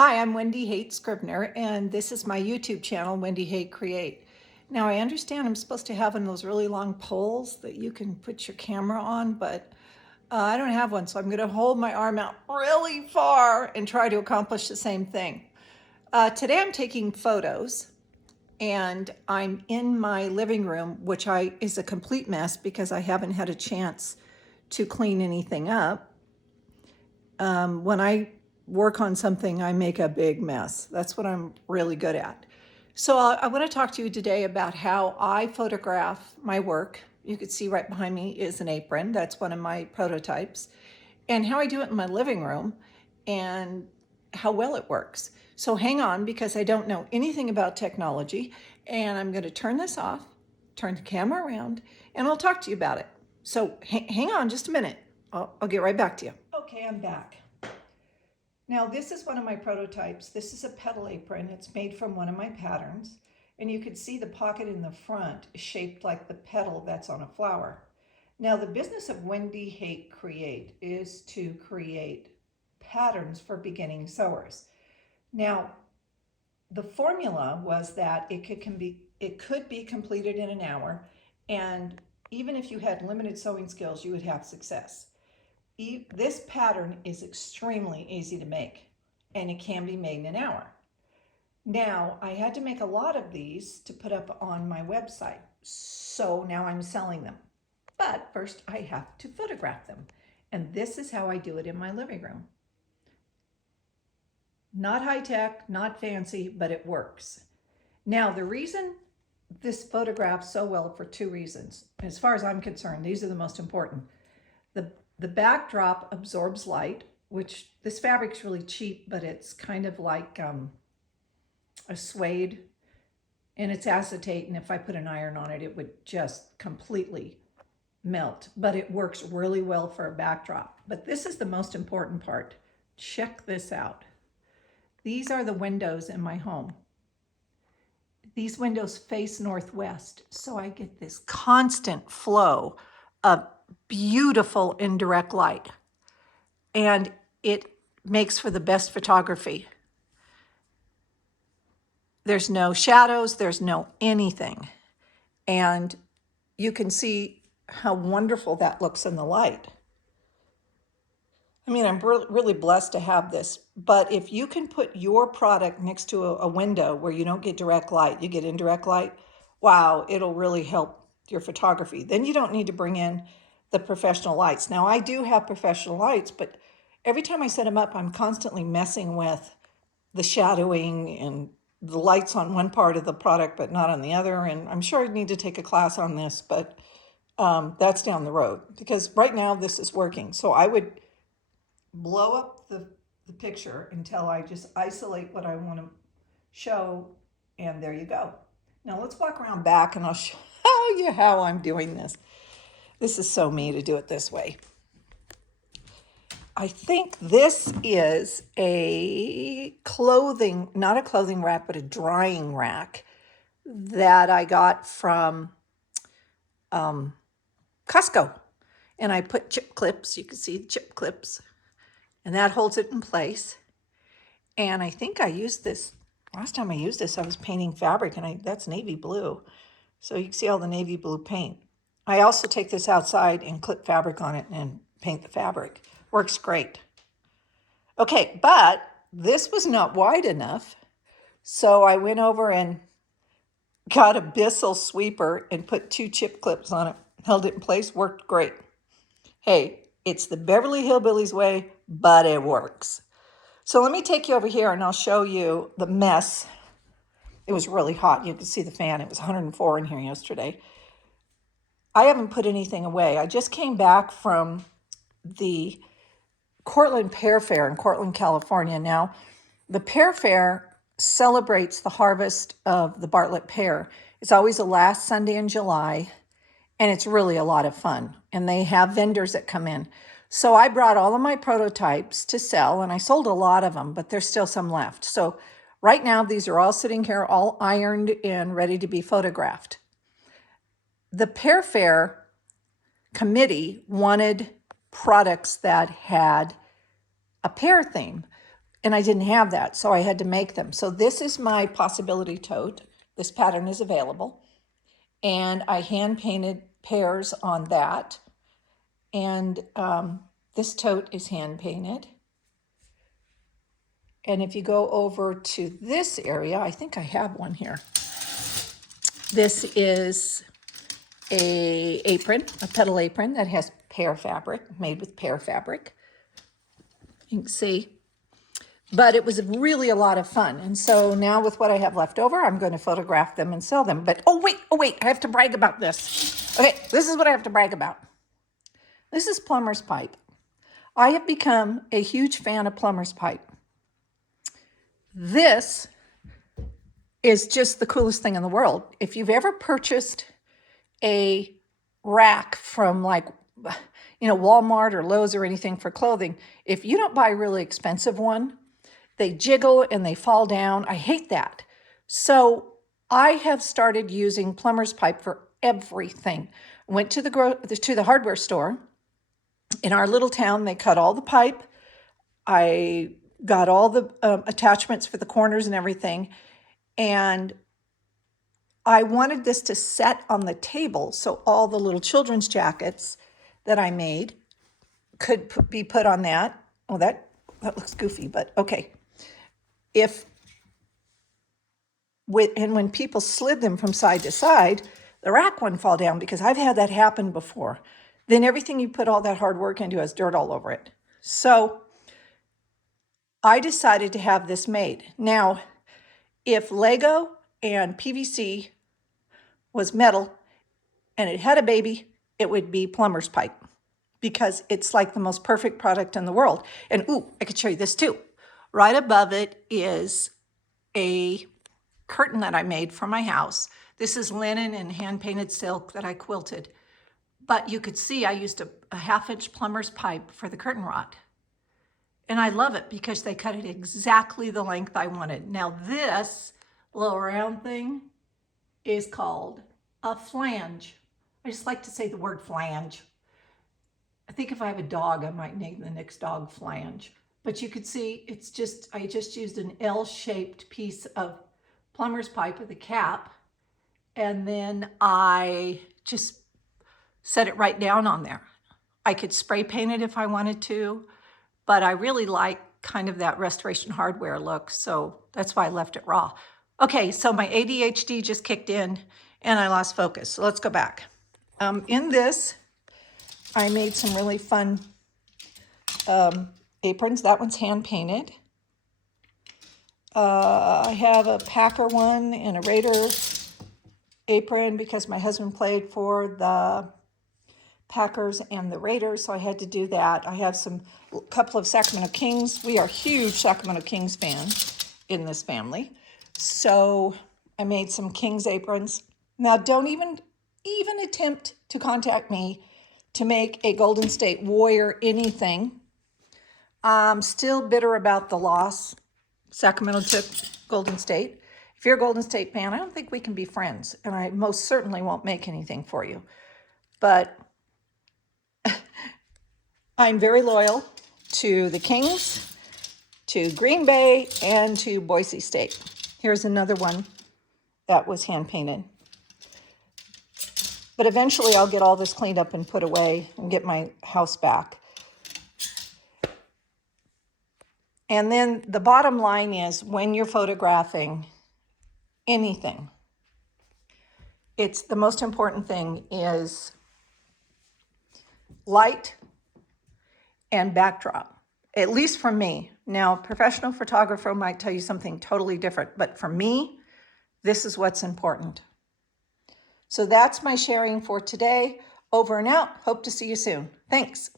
Hi, I'm Wendy Haight Scribner, and this is my YouTube channel, Wendy Haight Create. Now, I understand I'm supposed to have one of those really long poles that you can put your camera on, but I don't have one, so I'm going to hold my arm out really far and try to accomplish the same thing. Today, I'm taking photos, and I'm in my living room, which is a complete mess because I haven't had a chance to clean anything up. When I work on something, I make a big mess. That's what I'm really good at. So I want to talk to you today about how I photograph my work. You can see right behind me is an apron. That's one of my prototypes. And how I do it in my living room and how well it works. So hang on, because I don't know anything about technology, and I'm going to turn this off, turn the camera around, and I'll talk to you about it. So hang on just a minute. I'll get right back to you. Okay, I'm back. Now this is one of my prototypes. This is a petal apron. It's made from one of my patterns. And you can see the pocket in the front is shaped like the petal that's on a flower. Now the business of Wendy Haight Create is to create patterns for beginning sewers. Now the formula was that it could be completed in an hour, and even if you had limited sewing skills, you would have success. This pattern is extremely easy to make, and it can be made in an hour. Now, I had to make a lot of these to put up on my website, so now I'm selling them. But first I have to photograph them, and this is how I do it in my living room. Not high tech, not fancy, but it works. Now, the reason this photographs so well for two reasons. As far as I'm concerned, these are the most important. The backdrop absorbs light, which this fabric's really cheap, but it's kind of like a suede, and it's acetate, and if I put an iron on it, it would just completely melt, but it works really well for a backdrop. But this is the most important part. Check this out. These are the windows in my home. These windows face northwest, so I get this constant flow of beautiful indirect light, and it makes for the best photography. There's no shadows, there's no anything, and you can see how wonderful that looks in the light. I mean, I'm really blessed to have this, but if you can put your product next to a window where you don't get direct light, you get indirect light, wow, it'll really help your photography. Then you don't need to bring in the professional lights. Now, I do have professional lights, but every time I set them up, I'm constantly messing with the shadowing and the lights on one part of the product, but not on the other. And I'm sure I need to take a class on this, but that's down the road, because right now this is working. So I would blow up the picture until I just isolate what I want to show, and there you go. Now let's walk around back and I'll show you how I'm doing this. This is so me to do it this way. I think this is a clothing, not a clothing rack, but a drying rack that I got from Costco. And I put chip clips, you can see the chip clips, and that holds it in place. And I think I used this, last time I used this, I was painting fabric, and that's navy blue. So you can see all the navy blue paint. I also take this outside and clip fabric on it and paint the fabric. Works great. Okay, but this was not wide enough. So I went over and got a Bissell sweeper and put 2 chip clips on it, held it in place, worked great. Hey, it's the Beverly Hillbillies way, but it works. So let me take you over here and I'll show you the mess. It was really hot. You can see the fan. It was 104 in here yesterday. I haven't put anything away. I just came back from the Cortland Pear Fair in Cortland, California. Now, the Pear Fair celebrates the harvest of the Bartlett pear. It's always the last Sunday in July, and it's really a lot of fun. And they have vendors that come in. So I brought all of my prototypes to sell, and I sold a lot of them, but there's still some left. So right now, these are all sitting here, all ironed and ready to be photographed. The Pear Fair committee wanted products that had a pear theme. and I didn't have that, so I had to make them. So this is my possibility tote. This pattern is available, and I hand painted pears on that. And this tote is hand painted. And if you go over to this area, I think I have one here. This is a apron, a petal apron that has pear fabric, made with pear fabric. You can see. But it was really a lot of fun. And so now with what I have left over, I'm going to photograph them and sell them. But oh wait, I have to brag about this. Okay, this is what I have to brag about. This is Plumbers pipe. I have become a huge fan of Plumbers pipe. This is just the coolest thing in the world. If you've ever purchased a rack from like, Walmart or Lowe's or anything for clothing, if you don't buy a really expensive one, they jiggle and they fall down. I hate that. So I have started using Plumbers pipe for everything. Went to the hardware store in our little town. They cut all the pipe. I got all the attachments for the corners and everything. And I wanted this to set on the table so all the little children's jackets that I made could be put on that. Oh, that looks goofy, but okay. When people slid them from side to side, the rack wouldn't fall down, because I've had that happen before. Then everything you put all that hard work into has dirt all over it. So I decided to have this made. Now, if Lego and PVC was metal and it had a baby, it would be Plumbers pipe, because it's like the most perfect product in the world. And I could show you this too. Right above it is a curtain that I made for my house. This is linen and hand-painted silk that I quilted. But you could see I used a 1/2-inch Plumbers pipe for the curtain rod. And I love it because they cut it exactly the length I wanted. Now this little round thing is called a flange. I just like to say the word flange. I think if I have a dog, I might name the next dog Flange. But you could see I just used an L-shaped piece of Plumbers pipe with a cap, and then I just set it right down on there. I could spray paint it if I wanted to, but I really like kind of that restoration hardware look, so that's why I left it raw. Okay, so my ADHD just kicked in and I lost focus. So let's go back. In this, I made some really fun aprons. That one's hand painted. I have a Packer one and a Raider apron because my husband played for the Packers and the Raiders, so I had to do that. I have a couple of Sacramento Kings. We are huge Sacramento Kings fans in this family. So I made some Kings aprons. Now don't even attempt to contact me to make a Golden State Warrior anything. I'm still bitter about the loss. Sacramento took Golden State. If you're a Golden State fan, I don't think we can be friends, and I most certainly won't make anything for you. But I'm very loyal to the Kings, to Green Bay, and to Boise State. Here's another one that was hand painted. But eventually I'll get all this cleaned up and put away and get my house back. And then the bottom line is, when you're photographing anything, it's the most important thing is light and backdrop, at least for me. Now, a professional photographer might tell you something totally different, but for me, this is what's important. So that's my sharing for today. Over and out. Hope to see you soon. Thanks.